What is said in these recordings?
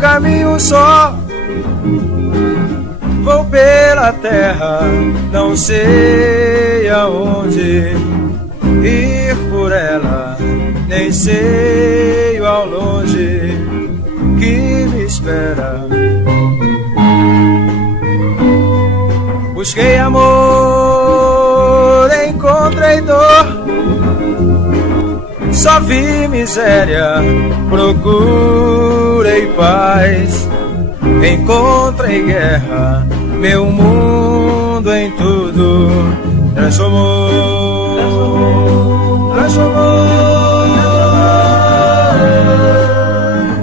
Caminho só, vou pela terra, não sei aonde ir por ela, nem sei ao longe que me espera. Busquei amor, encontrei dor, só vi miséria, procurei paz, encontrei guerra, meu mundo em tudo transformou.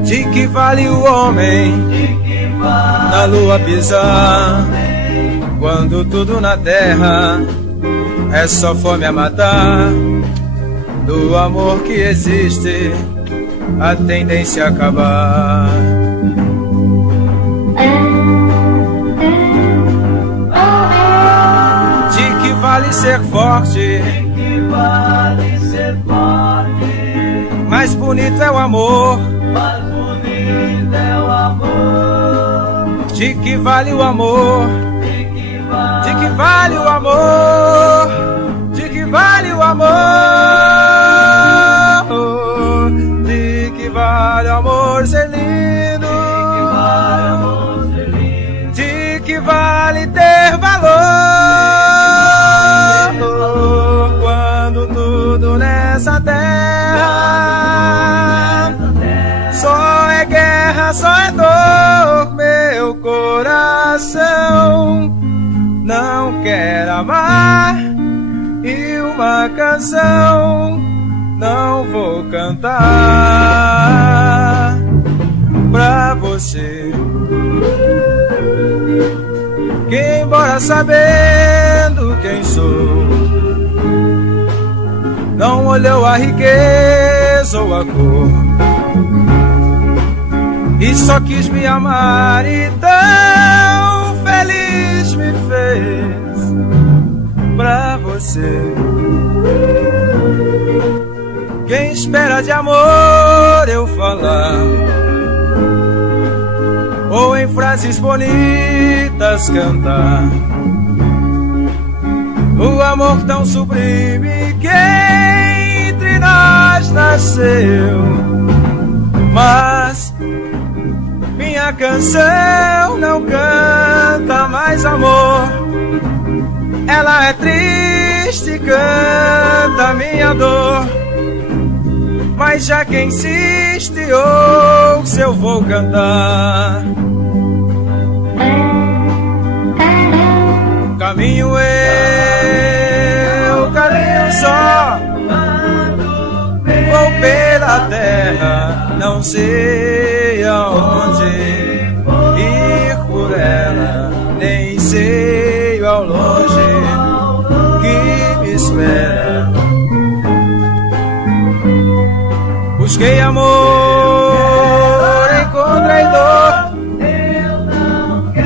De que vale o homem na lua pisar, quando tudo na terra é só fome a matar? Do amor que existe, a tendência a acabar. De que vale ser forte? Mais bonito é o amor. De que vale o amor? De que vale o amor? De que vale o amor? De que vale o amor ser lindo? De que vale ter valor? Quando tudo nessa terra só é guerra, só é dor, meu coração não quer amar, e uma canção não vou cantar pra você, que embora sabendo quem sou, não olhou a riqueza ou a cor, e só quis me amar e tão feliz me fez. Pra você, quem espera de amor eu falar, ou em frases bonitas cantar, o amor tão sublime que entre nós nasceu. Mas minha canção não canta mais amor, ela é triste, canta minha dor. Mas já que insiste, ouça, eu vou cantar. Caminho só, vou pela terra, não sei aonde ir por ela, nem sei ao longe que me espera. Busquei amor, encontrei dor,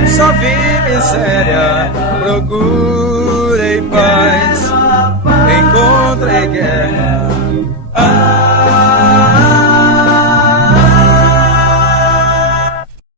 só vi miséria, procurei paz, encontrei guerra,